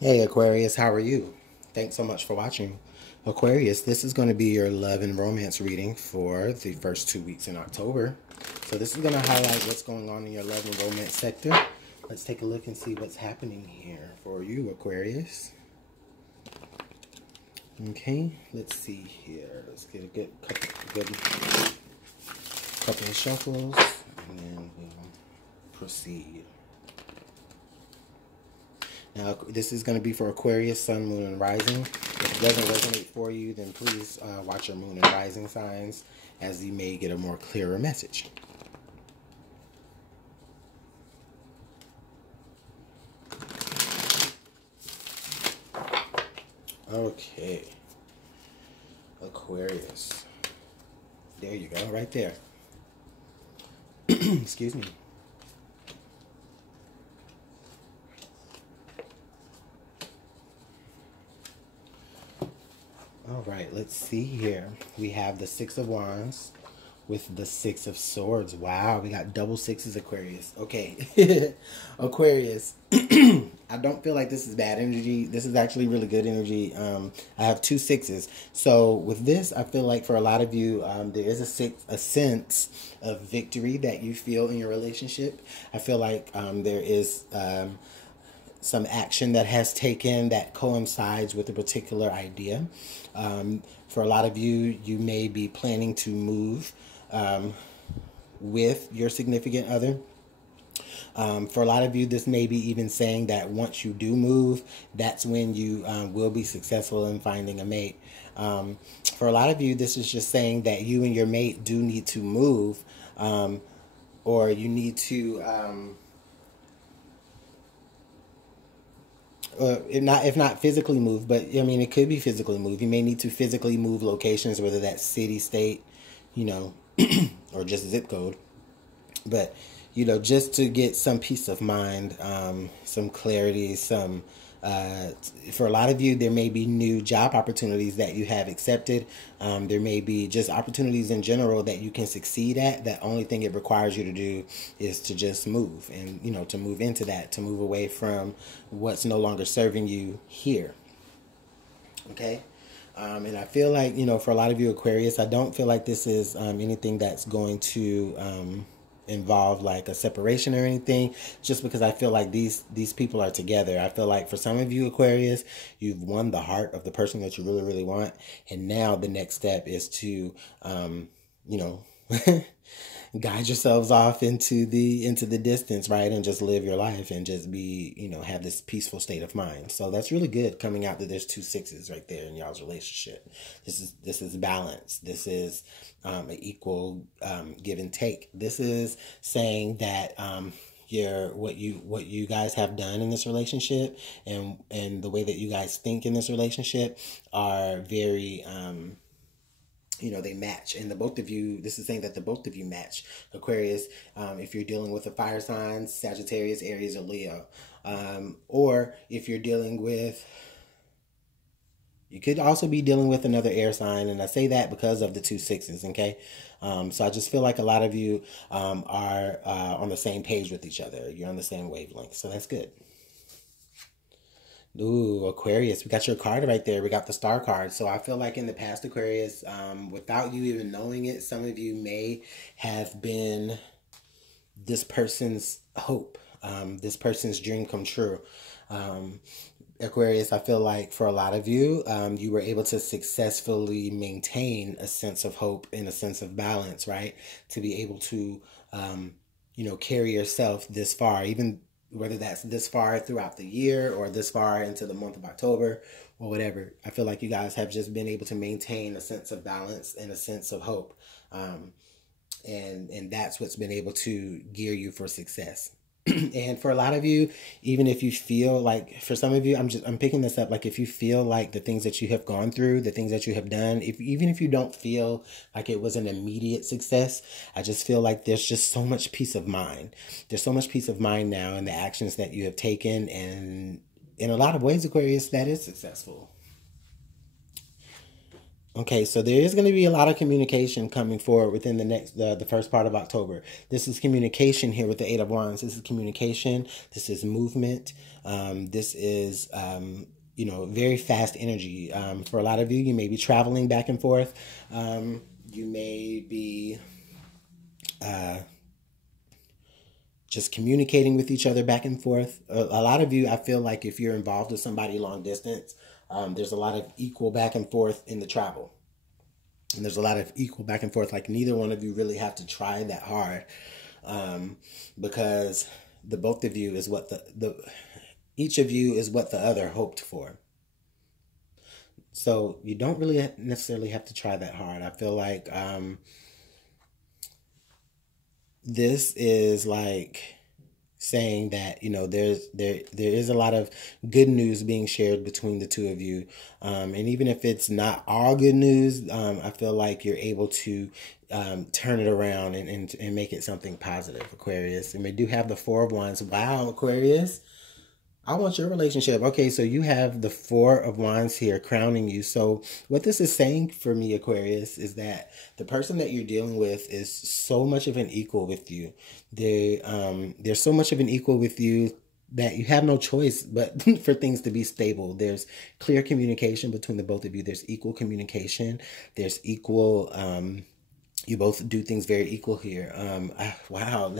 Hey Aquarius, how are you? Thanks so much for watching. Aquarius, this is going to be your love and romance reading for the first 2 weeks in October. So this is going to highlight what's going on in your love and romance sector. Let's take a look and see what's happening here for you, Aquarius. Okay, let's see here. Let's get a good couple of shuffles, and then we'll proceed. Now, this is going to be for Aquarius, Sun, Moon, and Rising. If it doesn't resonate for you, then please watch your Moon and Rising signs, as you may get a more clearer message. Okay. Aquarius. There you go, right there. Excuse me. All right, let's see here. We have the Six of Wands with the Six of Swords. Wow, we got double sixes, Aquarius. Okay. Aquarius. I don't feel like this is bad energy. This is actually really good energy. I have two sixes. So with this, I feel like for a lot of you, there is a sense of victory that you feel in your relationship. I feel like there is some action that has taken that coincides with a particular idea. For a lot of you, you may be planning to move with your significant other. For a lot of you, this may be even saying that once you do move, that's when you will be successful in finding a mate. For a lot of you, this is just saying that you and your mate do need to move, or you need to if not physically move, but I mean, it could be physically move. You may need to physically move locations, whether that's city, state, you know, or just zip code. But, you know, just to get some peace of mind, some clarity, for a lot of you, there may be new job opportunities that you have accepted. There may be just opportunities in general that you can succeed at. The only thing it requires you to do is to just move and, you know, to move into that, to move away from what's no longer serving you here. Okay? And I feel like, you know, for a lot of you Aquarius, I don't feel like this is anything that's going to involve like a separation or anything, just because I feel like these people are together. I feel like for some of you Aquarius, you've won the heart of the person that you really, really want. And now the next step is to, you know, guide yourselves off into the distance, right? And just live your life and just be, you know, have this peaceful state of mind. So that's really good coming out that there's two sixes right there in y'all's relationship. This is balance. This is an equal give and take. This is saying that what you guys have done in this relationship and the way that you guys think in this relationship are very you know, they match. And the both of you, this is saying that the both of you match. Aquarius, if you're dealing with a fire sign, Sagittarius, Aries, or Leo. Or if you're dealing with, you could also be dealing with another air sign. And I say that because of the two sixes, okay? So I just feel like a lot of you are on the same page with each other. You're on the same wavelength. So that's good. Ooh, Aquarius, we got your card right there. We got the star card. So I feel like in the past, Aquarius, without you even knowing it, some of you may have been this person's hope, this person's dream come true. Aquarius, I feel like for a lot of you, you were able to successfully maintain a sense of hope and a sense of balance, right? To be able to, you know, carry yourself this far, even whether that's this far throughout the year or this far into the month of October or whatever. I feel like you guys have just been able to maintain a sense of balance and a sense of hope. And that's what's been able to gear you for success. And for a lot of you, even if you feel like, for some of you, I'm picking this up, like if you feel like the things that you have gone through, the things that you have done, even if you don't feel like it was an immediate success, I just feel like there's just so much peace of mind. There's so much peace of mind now in the actions that you have taken, and in a lot of ways, Aquarius, that is successful. Okay, so there is going to be a lot of communication coming forward within the first part of October. This is communication here with the Eight of Wands. This is communication. This is movement. This is very fast energy. For a lot of you, you may be traveling back and forth. You may be just communicating with each other back and forth. A lot of you, I feel like if you're involved with somebody long distance, there's a lot of equal back and forth in the travel. And there's a lot of equal back and forth. Like neither one of you really have to try that hard, because the both of you is what each of you is what the other hoped for. So you don't really necessarily have to try that hard. I feel like this is like saying that there is a lot of good news being shared between the two of you, and even if it's not all good news, I feel like you're able to turn it around and make it something positive, Aquarius. And we do have the Four of Wands. Wow, Aquarius, I want your relationship. Okay, so you have the Four of Wands here crowning you. So what this is saying for me, Aquarius, is that the person that you're dealing with is so much of an equal with you. They're so much of an equal with you that you have no choice but for things to be stable. There's clear communication between the both of you. There's equal communication. There's equal... you both do things very equal here. Wow,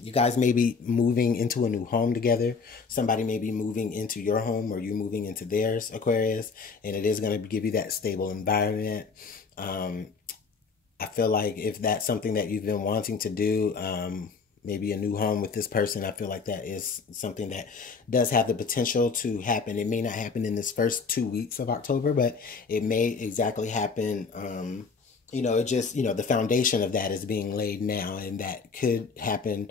you guys may be moving into a new home together. Somebody may be moving into your home, or you moving into theirs, Aquarius, and it is going to give you that stable environment. I feel like if that's something that you've been wanting to do, maybe a new home with this person, I feel like that is something that does have the potential to happen. It may not happen in this first 2 weeks of October, but it may exactly happen. The foundation of that is being laid now, and that could happen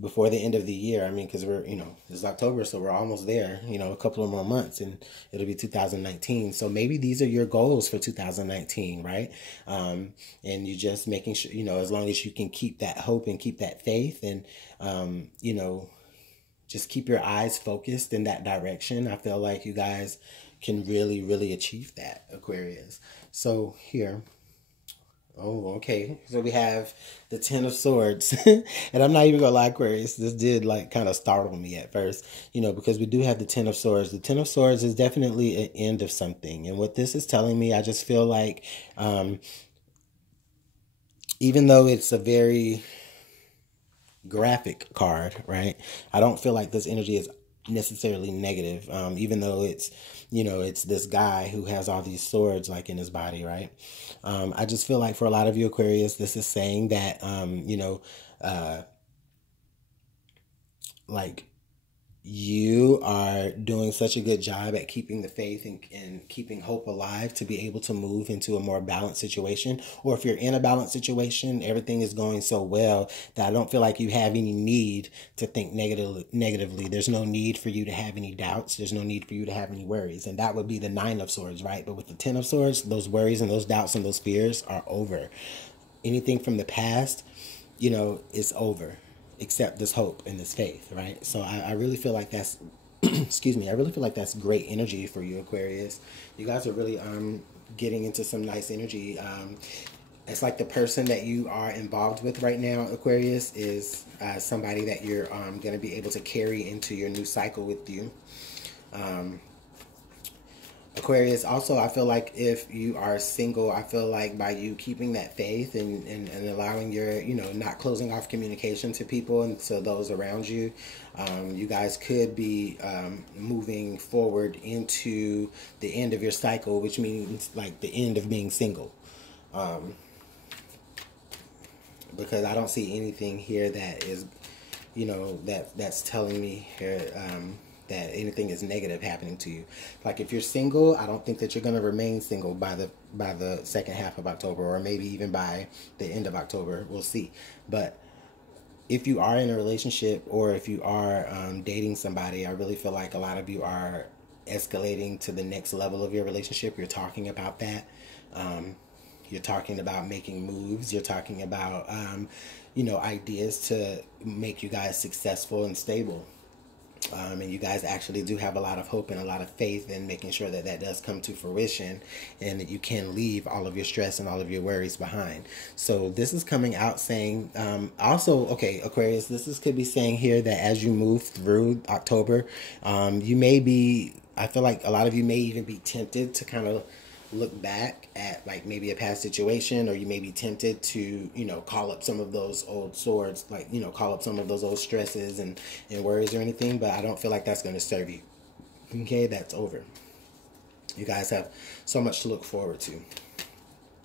before the end of the year. I mean, because it's October, so we're almost there, a couple of more months and it'll be 2019. So maybe these are your goals for 2019, right? And you're just making sure, as long as you can keep that hope and keep that faith and, just keep your eyes focused in that direction. I feel like you guys can really, really achieve that, Aquarius. So here... Oh, okay. So we have the Ten of Swords. And I'm not even going to lie, Aquarius, this did kind of startle me at first, because we do have the Ten of Swords. The Ten of Swords is definitely an end of something. And what this is telling me, I just feel like, even though it's a very graphic card, right? I don't feel like this energy is necessarily negative, even though it's this guy who has all these swords in his body, right? I just feel like for a lot of you, Aquarius, this is saying that you are doing such a good job at keeping the faith and keeping hope alive to be able to move into a more balanced situation. Or if you're in a balanced situation, everything is going so well that I don't feel like you have any need to think negatively. There's no need for you to have any doubts. There's no need for you to have any worries. And that would be the Nine of Swords, right? But with the Ten of Swords, those worries and those doubts and those fears are over. Anything from the past, is over. Except this hope and this faith, right? So I really feel like that's, excuse me, I really feel like that's great energy for you, Aquarius. You guys are really getting into some nice energy. It's like the person that you are involved with right now, Aquarius, is somebody that you're going to be able to carry into your new cycle with you. Aquarius, also, I feel like if you are single, I feel like by you keeping that faith and allowing your, not closing off communication to people and to those around you, you guys could be moving forward into the end of your cycle, which means the end of being single. Because I don't see anything here that is, that's telling me here, that anything is negative happening to you. If you're single, I don't think that you're going to remain single by the second half of October, or maybe even by the end of October. We'll see. But if you are in a relationship, or if you are dating somebody, I really feel like a lot of you are escalating to the next level of your relationship. You're talking about that. You're talking about making moves. You're talking about, ideas to make you guys successful and stable. And you guys actually do have a lot of hope and a lot of faith in making sure that that does come to fruition, and that you can leave all of your stress and all of your worries behind. So this is coming out saying, also, okay, Aquarius, could be saying here that as you move through October, you may be, I feel like a lot of you may even be tempted to kind of look back at like maybe a past situation, or you may be tempted to, you know, call up some of those old swords, like, you know, call up some of those old stresses and worries or anything, but I don't feel like that's going to serve you. Okay, that's over. You guys have so much to look forward to.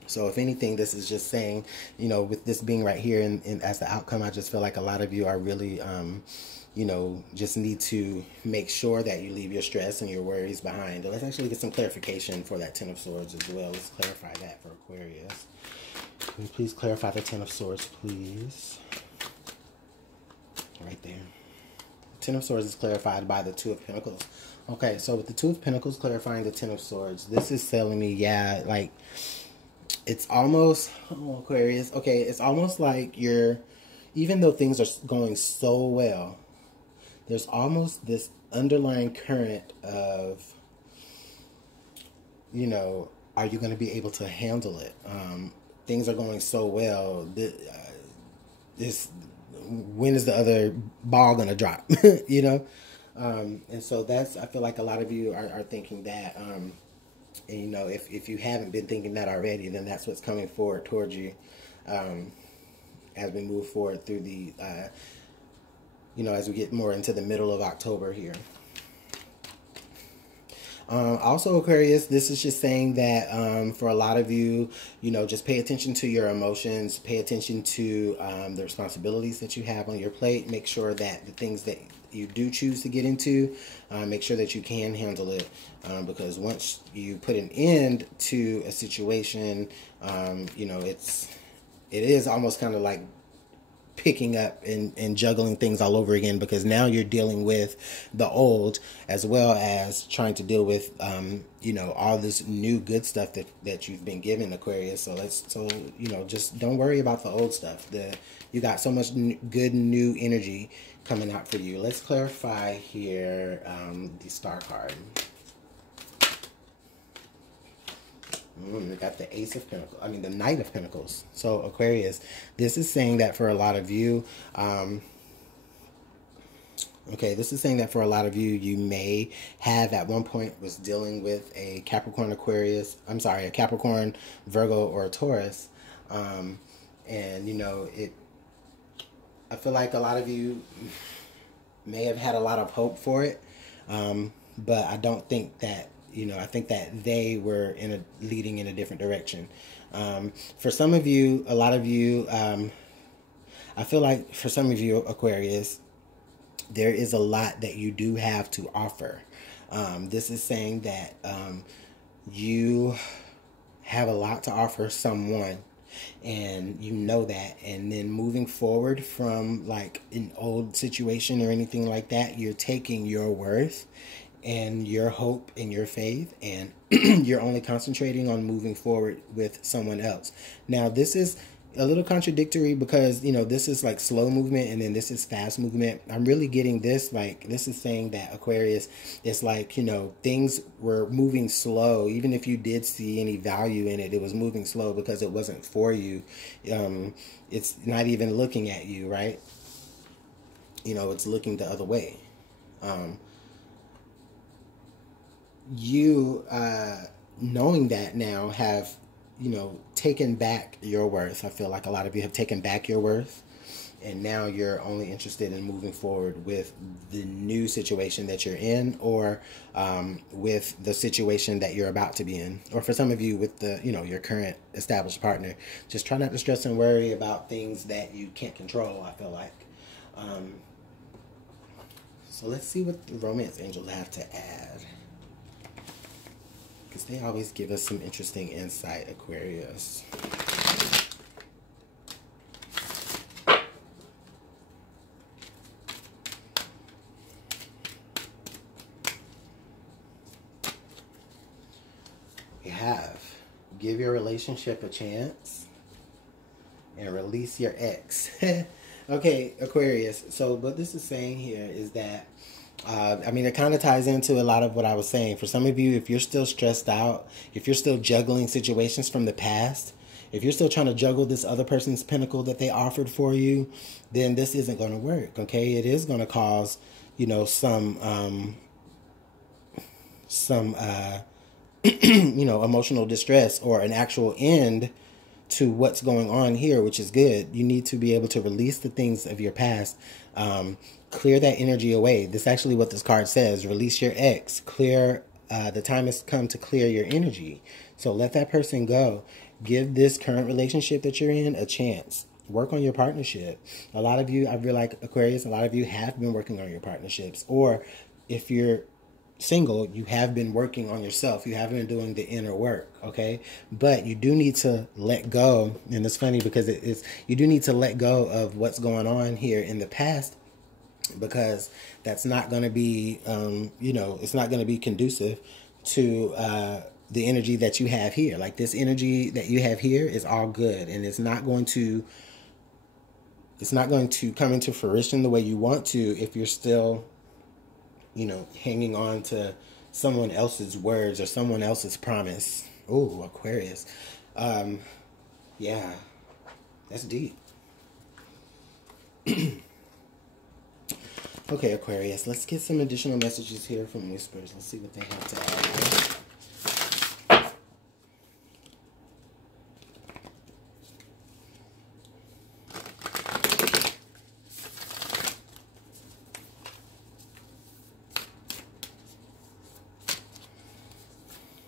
So if anything, this is just saying, you know, with this being right here and as the outcome, I just feel like a lot of you are really, you know, just need to make sure that you leave your stress and your worries behind. Let's actually get some clarification for that Ten of Swords as well. Let's clarify that for Aquarius. Can you please clarify the Ten of Swords, please? Right there. Ten of Swords is clarified by the Two of Pentacles. Okay, so with the Two of Pentacles clarifying the Ten of Swords, this is telling me, yeah, like, it's almost, oh, Aquarius, okay, it's almost like you're, even though things are going so well, there's almost this underlying current of, you know, are you going to be able to handle it? Things are going so well. When is the other ball going to drop? You know? And so that's, I feel like a lot of you are thinking that. And, you know, if you haven't been thinking that already, then that's what's coming forward towards you as we move forward through the, you know, as we get more into the middle of October here. Also, Aquarius, this is just saying that for a lot of you, you know, just pay attention to your emotions, pay attention to the responsibilities that you have on your plate. Make sure that the things that you do choose to get into, make sure that you can handle it, because once you put an end to a situation, you know, it is almost kind of like picking up and juggling things all over again, because now you're dealing with the old as well as trying to deal with you know, all this new good stuff that you've been given, Aquarius. So you know, just don't worry about the old stuff. You got so much good new energy coming out for you. Let's clarify here the Star card. We got the Ace of Pentacles. I mean, the Knight of Pentacles. So, Aquarius, this is saying that for a lot of you, okay, this is saying that for a lot of you, you may have at one point was dealing with a Capricorn, Aquarius, I'm sorry, a Capricorn, Virgo, or a Taurus. And, you know, I feel like a lot of you may have had a lot of hope for it. But I don't think that, you know, I think that they were leading in a different direction. For some of you, a lot of you, I feel like for some of you, Aquarius, there is a lot that you do have to offer. This is saying that you have a lot to offer someone, and you know that, and then moving forward from like an old situation or anything like that, you're taking your worth and your hope and your faith, and you're only concentrating on moving forward with someone else. Now, this is a little contradictory because, you know, this is like slow movement and then this is fast movement. I'm really getting this, like, this is saying that, Aquarius, it's like, you know, things were moving slow. Even if you did see any value in it, it was moving slow because it wasn't for you. It's not even looking at you, right? You know, it's looking the other way. You, knowing that now, have, you know, taken back your worth. I feel like a lot of you have taken back your worth, and now you're only interested in moving forward with the new situation that you're in, or with the situation that you're about to be in, or for some of you with the, you know, your current established partner. Just try not to stress and worry about things that you can't control, I feel like. So let's see what the romance angels have to add, because they always give us some interesting insight, Aquarius. We have, give your relationship a chance and release your ex. Okay, Aquarius. So what this is saying here is that I mean, it kind of ties into a lot of what I was saying. For some of you, if you're still stressed out, if you're still juggling situations from the past, if you're still trying to juggle this other person's pinnacle that they offered for you, then this isn't going to work. Okay, it is going to cause, you know, some you know, emotional distress or an actual end to what's going on here, which is good. You need to be able to release the things of your past, clear that energy away. This is actually what this card says: release your ex, clear. The time has come to clear your energy. So let that person go. Give this current relationship that you're in a chance. Work on your partnership. A lot of you, I feel like, Aquarius, a lot of you have been working on your partnerships. Or if you're single, you have been working on yourself. You have been doing the inner work, okay? But you do need to let go. And it's funny because you do need to let go of what's going on here in the past, because that's not going to be, you know, it's not going to be conducive to the energy that you have here. Like, this energy that you have here is all good, and it's not going to come into fruition the way you want to if you're still, you know, hanging on to someone else's words or someone else's promise. Oh, Aquarius. Yeah, that's deep. Okay, Aquarius, let's get some additional messages here from Whispers. Let's see what they have to add.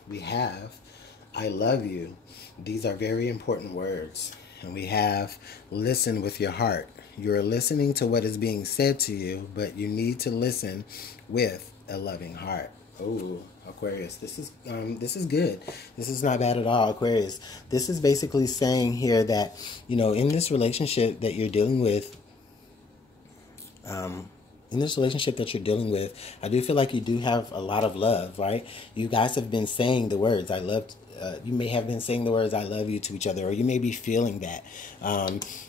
We have, I love you. These are very important words. And we have, listen with your heart. You're listening to what is being said to you, but you need to listen with a loving heart. Oh, Aquarius, this is good. This is not bad at all, Aquarius. This is basically saying here that, you know, in this relationship that you're dealing with, I do feel like you do have a lot of love, right? You guys have been saying the words, I love, you may have been saying the words, I love you, to each other, or you may be feeling that,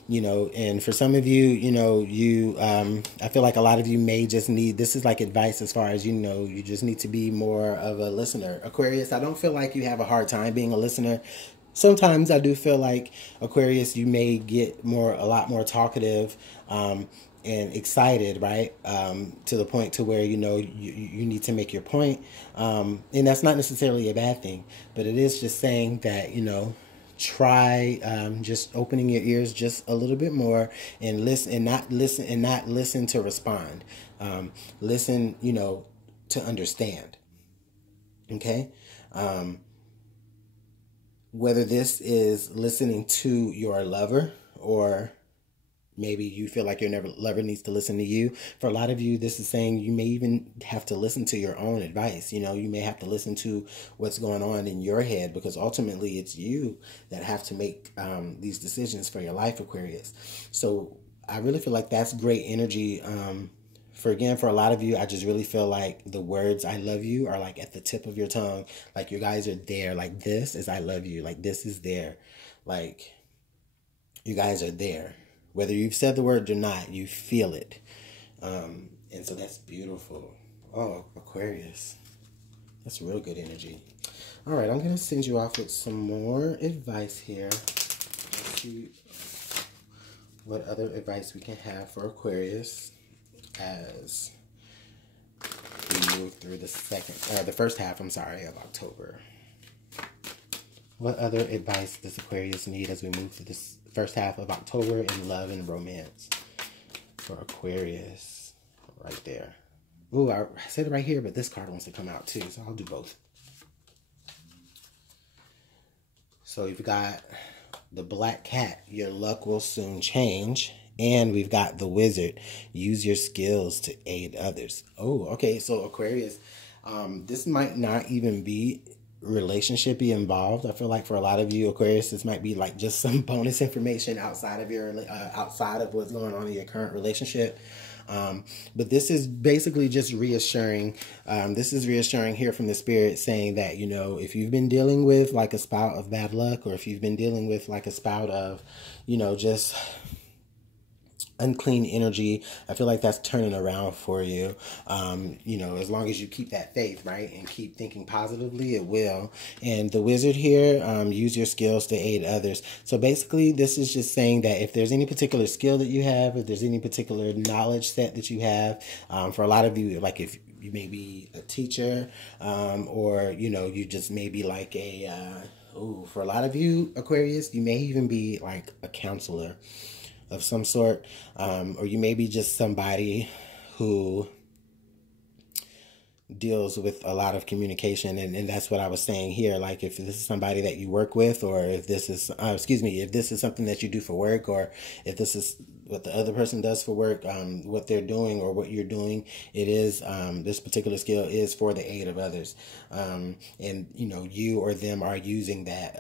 you know, and for some of you, you know, I feel like a lot of you may just need, this is like advice as far as, you know, you just need to be more of a listener. Aquarius, I don't feel like you have a hard time being a listener. Sometimes I do feel like, Aquarius, you may get a lot more talkative, and excited, right? To the point to where, you know, you need to make your point. And that's not necessarily a bad thing, but it is just saying that, you know, try just opening your ears just a little bit more and listen, and not listen to respond. Listen, you know, to understand. Okay? Whether this is listening to your lover, or maybe you feel like your lover needs to listen to you. For a lot of you, this is saying you may even have to listen to your own advice. You know, you may have to listen to what's going on in your head, because ultimately it's you that have to make these decisions for your life, Aquarius. So I really feel like that's great energy. For a lot of you, I just really feel like the words I love you are like at the tip of your tongue. Like, you guys are there. Like, this is I love you. Like, this is there. Like, you guys are there. Whether you've said the word or not, you feel it. And so that's beautiful. Oh, Aquarius. That's real good energy. All right, I'm going to send you off with some more advice here. Let's see what other advice we can have for Aquarius as we move through the first half, of October. What other advice does Aquarius need as we move through this first half of October in love and romance for Aquarius? Right there. Ooh, I said it right here, but this card wants to come out too, so I'll do both. So you've got the Black Cat, your luck will soon change. And we've got the Wizard, use your skills to aid others. Oh, okay, so Aquarius, this might not even be relationship-y involved. I feel like for a lot of you, Aquarius, this might be like just some bonus information outside of what's going on in your current relationship. But this is basically just reassuring. This is reassuring here from the Spirit, saying that, you know, if you've been dealing with like a spout of bad luck, or if you've been dealing with like a spout of, you know, just unclean energy. I feel like that's turning around for you. As long as you keep that faith, right, and keep thinking positively, it will. And the wizard here, use your skills to aid others. So basically, this is just saying that if there's any particular skill that you have, if there's any particular knowledge set that you have, for a lot of you, like if you may be a teacher, or, you just may be like for a lot of you, Aquarius, you may even be like a counselor of some sort, or you may be just somebody who deals with a lot of communication, and that's what I was saying here. Like if this is somebody that you work with, or if this is if this is something that you do for work, or if this is what the other person does for work, what they're doing or what you're doing, it is this particular skill is for the aid of others, and you or them are using that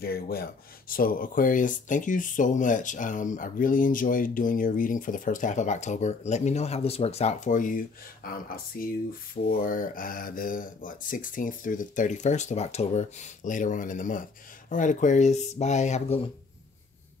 very well. So Aquarius, thank you so much. I really enjoyed doing your reading for the first half of October. Let me know how this works out for you. I'll see you for the 16th through the 31st of October later on in the month. All right, Aquarius, bye. Have a good one.